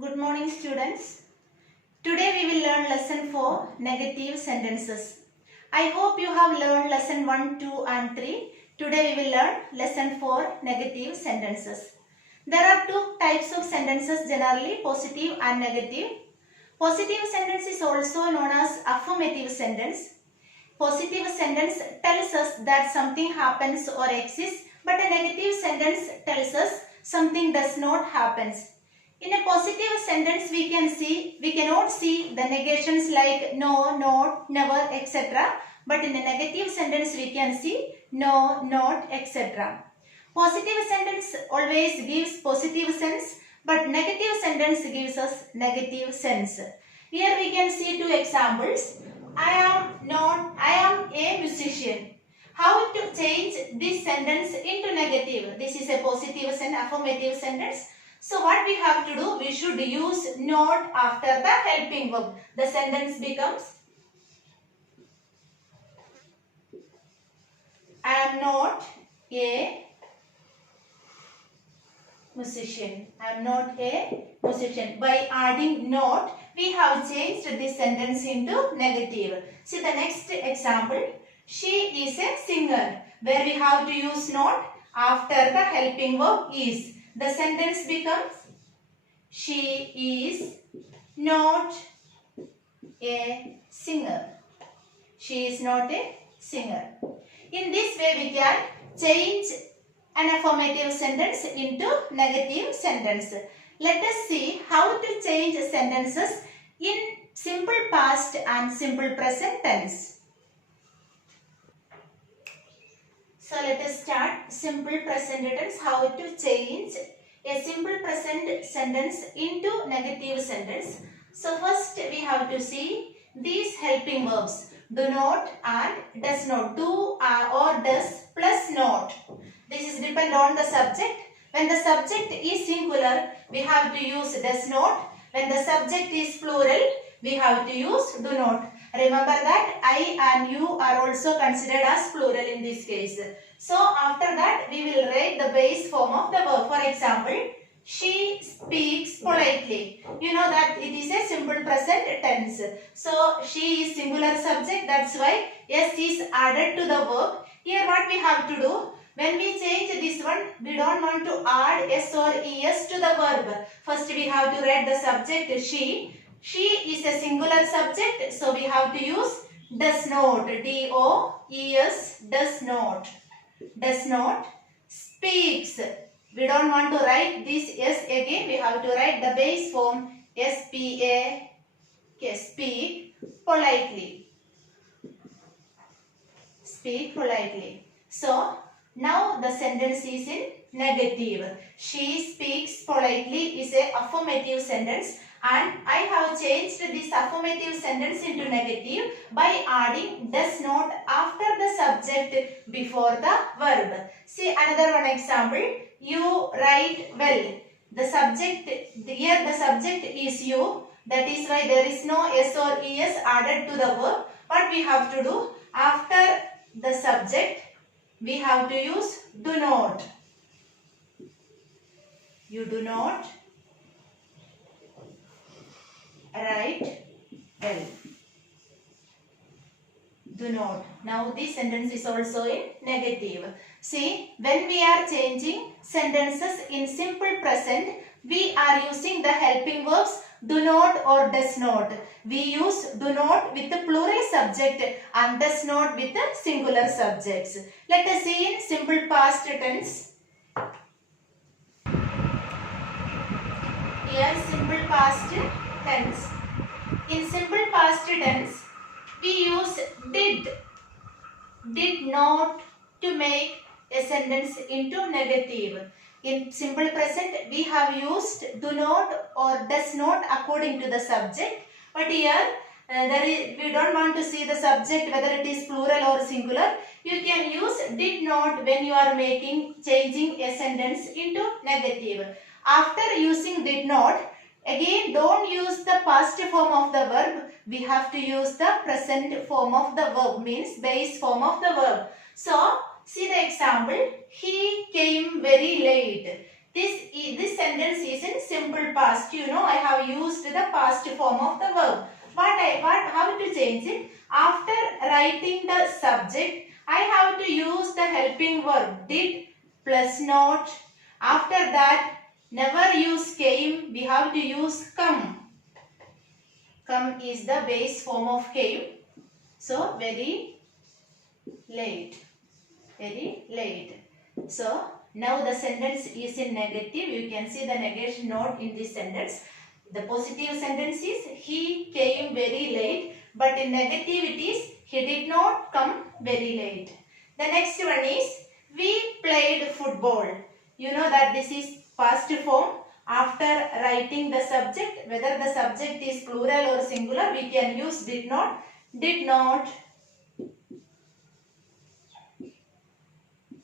Good morning students. Today we will learn lesson 4 negative sentences. I hope you have learned lesson 1, 2 and 3. Today we will learn lesson 4 negative sentences. There are two types of sentences generally, positive and negative. Positive sentence is also known as affirmative sentence. Positive sentence tells us that something happens or exists, but a negative sentence tells us something does not happen. In a positive sentence we cannot see the negations like no, not, never, etc. But in a negative sentence we can see no, not, etc. Positive sentence always gives positive sense, but negative sentence gives us negative sense. Here we can see two examples. I am a musician. How to change this sentence into negative? This is a positive and affirmative sentence. So what we have to do, we should use not after the helping verb. The sentence becomes I am not a musician. I am not a musician. By adding not, we have changed this sentence into negative. See the next example. She is a singer. Where we have to use not after the helping verb is. The sentence becomes she is not a singer. She is not a singer. In this way we can change an affirmative sentence into negative sentence. Let us see how to change sentences in simple past and simple present tense. So let us start simple present tense, how to change a simple present sentence into negative sentence. So first we have to see these helping verbs do not and does not. Do or does plus not. This is depend on the subject. When the subject is singular, we have to use does not. When the subject is plural, we have to use do not. Remember that I and you are also considered as plural in this case. So after that we will write the base form of the verb. For example, she speaks politely. You know that it is a simple present tense. So she is singular subject, that's why s is added to the verb. Here what we have to do, when we change this one, we don't want to add s or es to the verb. First we have to write the subject she. She is a singular subject, so we have to use does not. D-O-E-S, does not. Does not. Speaks. We don't want to write this s again. We have to write the base form S-P-A-K. Speak politely. Speak politely. So, now the sentence is in negative. She speaks politely is a affirmative sentence. And I have changed this affirmative sentence into negative by adding does not after the subject before the verb. See another one example. You write well. The subject, here the subject is you. That is why there is no s or es added to the verb. What we have to do? After the subject, we have to use do not. You do not write well. Do not. Now this sentence is also in negative. See, when we are changing sentences in simple present, we are using the helping verbs do not or does not. We use do not with the plural subject and does not with the singular subjects. Let us see in simple past tense. Here simple past tense. In simple past tense, we use did not to make a sentence into negative. In simple present, we have used do not or does not according to the subject. But here, we don't want to see the subject whether it is plural or singular. You can use did not when you are changing a sentence into negative. After using did not, again, don't use the past form of the verb. We have to use the present form of the verb, means base form of the verb. So, see the example. He came very late. this sentence is in simple past. You know, I have used the past form of the verb. How to change it? After writing the subject, I have to use the helping verb did plus not. After that, never use came. We have to use come. Come is the base form of came. So, very late. Very late. So, now the sentence is in negative. You can see the negation note in this sentence. The positive sentence is he came very late. But in negative it is he did not come very late. The next one is we played football. You know that this is past form. After writing the subject, whether the subject is plural or singular, we can use did not. Did not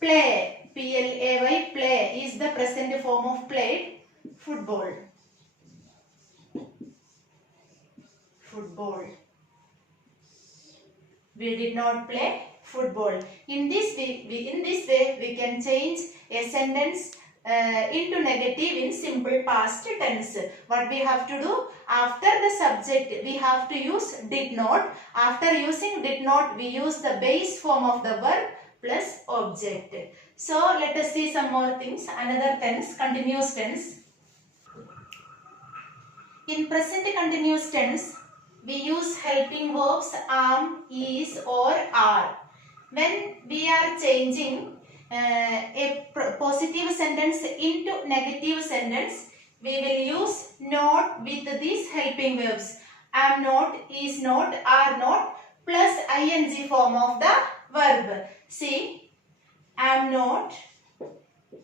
play. P-L-A-Y, play is the present form of played. Football. Football. We did not play football. In this way, we can change a sentence into negative in simple past tense. What we have to do? After the subject, we have to use did not. After using did not, we use the base form of the verb plus object. So, let us see some more things. Another tense, continuous tense. In present continuous tense, we use helping verbs am, is or are. When we are changing a positive sentence into negative sentence, we will use not with these helping verbs. Am not, is not, are not plus ing form of the verb. See, am not,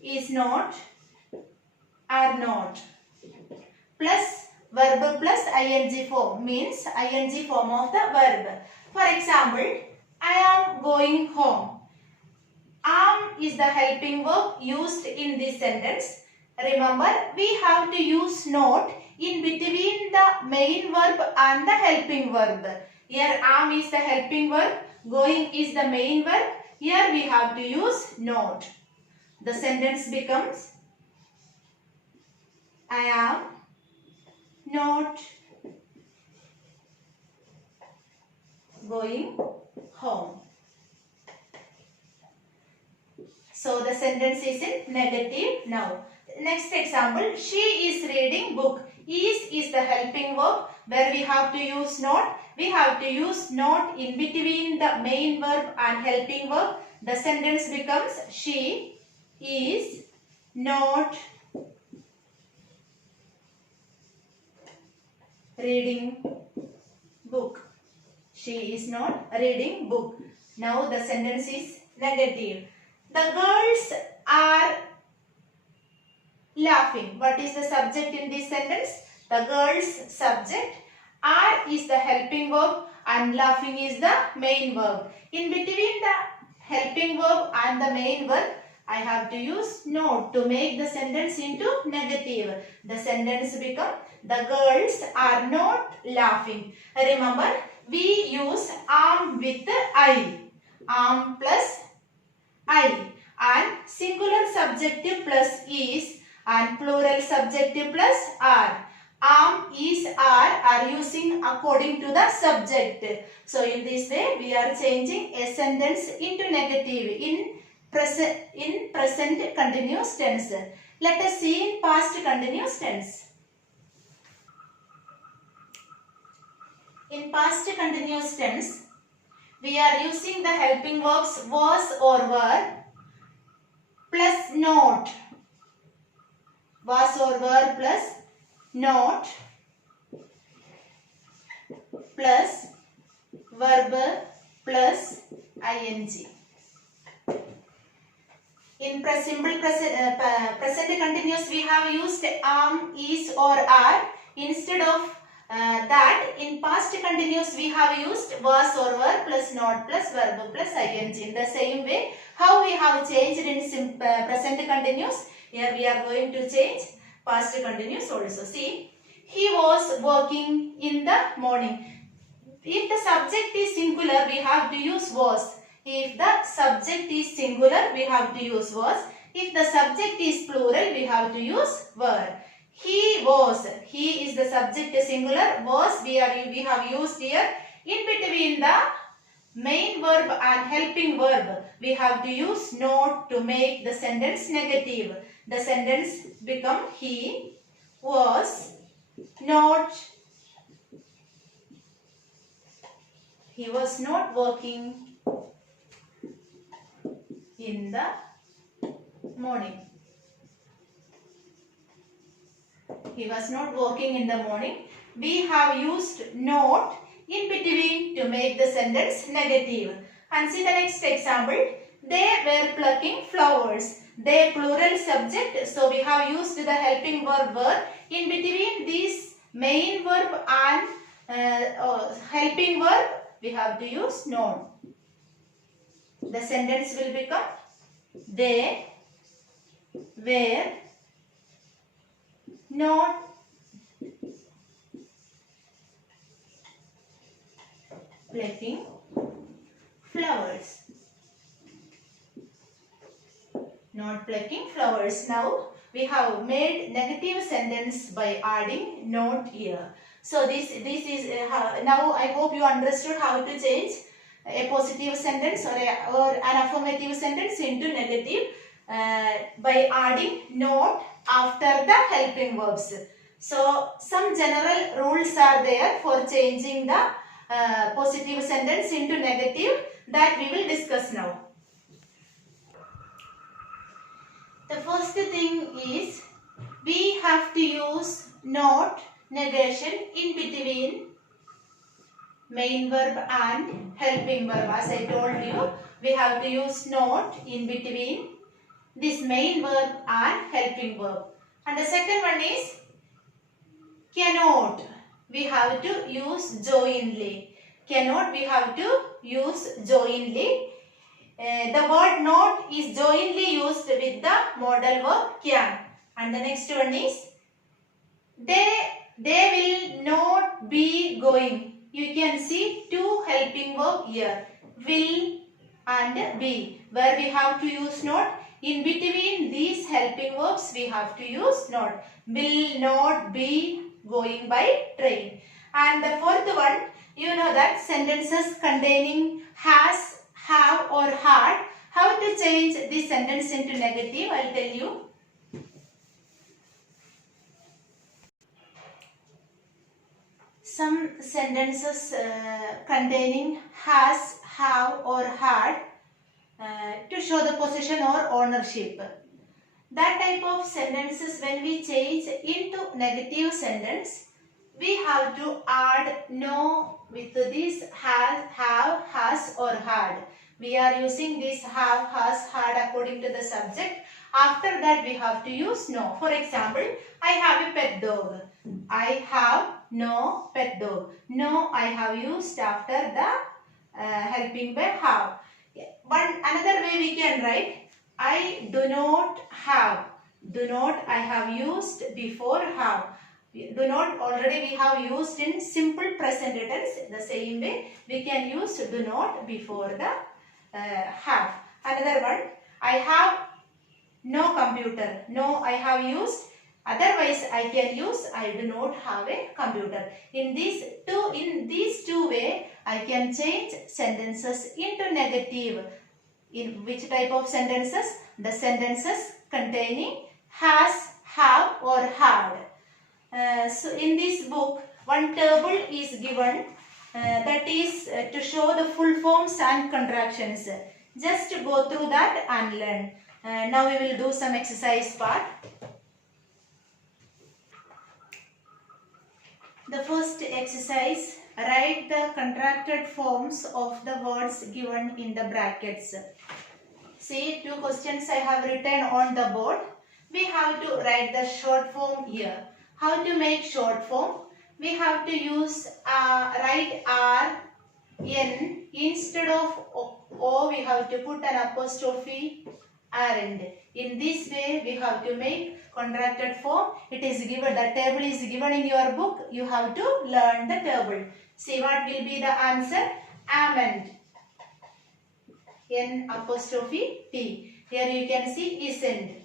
is not, are not plus verb plus ing form means ing form of the verb. For example, I am going home. Am is the helping verb used in this sentence. Remember, we have to use not in between the main verb and the helping verb. Here am is the helping verb, going is the main verb. Here we have to use not. The sentence becomes I am not going home. So the sentence is in negative now. Next example, she is reading book. Is the helping verb where we have to use not. We have to use not in between the main verb and helping verb. The sentence becomes she is not reading book. She is not reading book. Now the sentence is negative. The girls are laughing. What is the subject in this sentence? The girls subject. Are is the helping verb and laughing is the main verb. In between the helping verb and the main verb, I have to use not to make the sentence into negative. The sentence becomes the girls are not laughing. Remember, we use am with I. Am plus I and singular subjective plus is and plural subjective plus are. Am, is, are using according to the subject. So in this way we are changing a sentence into negative in present continuous tense. Let us see in past continuous tense. In past continuous tense, we are using the helping verbs was or were plus not. Was or were plus not plus verb plus ing. In simple present continuous, we have used am, is or are. Instead of that, in past continuous, we have used was or were plus not plus verb plus ing. In the same way, how we have changed in present continuous, here we are going to change past continuous also. See, he was working in the morning. If the subject is singular, we have to use was. If the subject is singular, we have to use was. If the subject is plural, we have to use were. He was. He is the subject singular. Was we have used here. In between the main verb and helping verb, we have to use not to make the sentence negative. The sentence become he was not. He was not working in the morning. He was not working in the morning. We have used not in between to make the sentence negative. And see the next example. They were plucking flowers. They plural subject. So we have used the helping verb were. In between this main verb and helping verb, we have to use not. The sentence will become they were not plucking flowers. Not plucking flowers. Now we have made negative sentence by adding not here. So this is now I hope you understood how to change a positive sentence or an affirmative sentence into negative by adding not after the helping verbs. So some general rules are there for changing the positive sentence into negative that we will discuss now. The first thing is we have to use not negation in between main verb and helping verb. As I told you, we have to use not in between this main verb and helping verb. And the second one is cannot. We have to use jointly. Cannot we have to use jointly. The word not is jointly used with the modal verb can. And the next one is they will not be going. You can see two helping verb here, will and be, where we have to use not. In between these helping verbs we have to use not. Will not be going by train. And the fourth one, you know that sentences containing has, have or had. How to change this sentence into negative, I will tell you. Some sentences containing has, have or had to show the possession or ownership. That type of sentences, when we change into negative sentence, we have to add no with this have, has or had. We are using this have, has, had according to the subject. After that we have to use no. For example, I have a pet dog. I have no pet dog. No I have used after the helping verb have. Another way we can write, I do not have. Do not I have used before have. Do not already we have used in simple present tense. The same way we can use do not before the have. Another one, I have no computer. No I have used. Otherwise I can use I do not have a computer. In these two way I can change sentences into negative. In which type of sentences? The sentences containing has, have or had. So in this book one table is given that is to show the full forms and contractions. Just go through that and learn. Now we will do some exercise part. The first exercise, write the contracted forms of the words given in the brackets. See, two questions I have written on the board. We have to write the short form here. How to make short form? We have to use write R, N. Instead of O, we have to put an apostrophe and. In this way, we have to make contracted form. It is given, the table is given in your book. You have to learn the table. See what will be the answer? Amend. N apostrophe T. Here you can see isn't.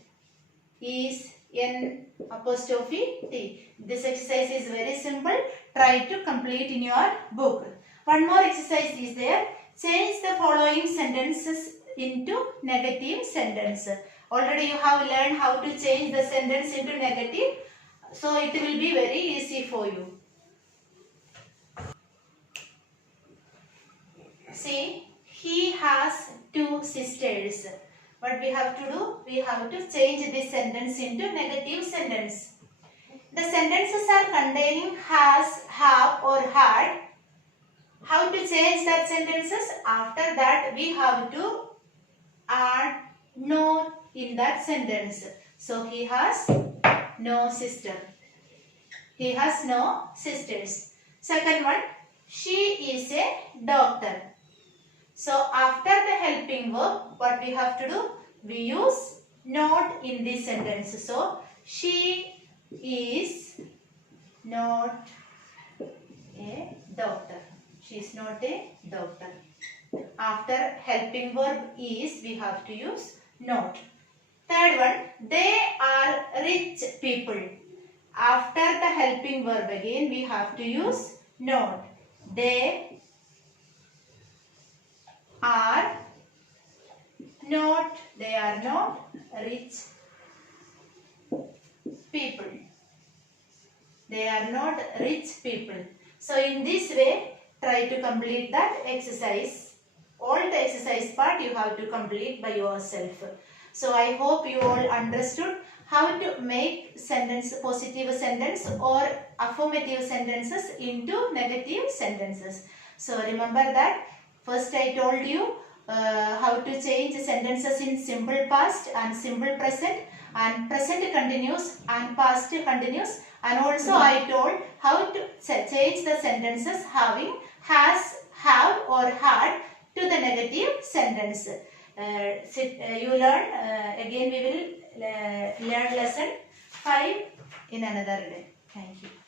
Is N apostrophe T. This exercise is very simple. Try to complete in your book. One more exercise is there. Change the following sentences into negative sentence. Already you have learned how to change the sentence into negative. So it will be very easy for you. See, he has 2 sisters. What we have to do? We have to change this sentence into negative sentence. The sentences are containing has, have or had. How to change that sentences? After that we have to add no in that sentence. So he has no sister. He has no sisters. Second one, she is a doctor. So after the helping verb, what we have to do? We use not in this sentence. So she is not a doctor. She is not a doctor. After helping verb is, we have to use not. Third one, they are rich people. After the helping verb again, we have to use not. They are not rich people. They are not rich people. So in this way, try to complete that exercise. All the exercise part you have to complete by yourself. So I hope you all understood how to make sentence, positive sentence or affirmative sentences into negative sentences. So remember that first I told you how to change sentences in simple past and simple present and present continuous and past continuous, and also I told how to change the sentences having has, have or had to the negative sentence. You learn again we will learn lesson 5 in another day. Thank you.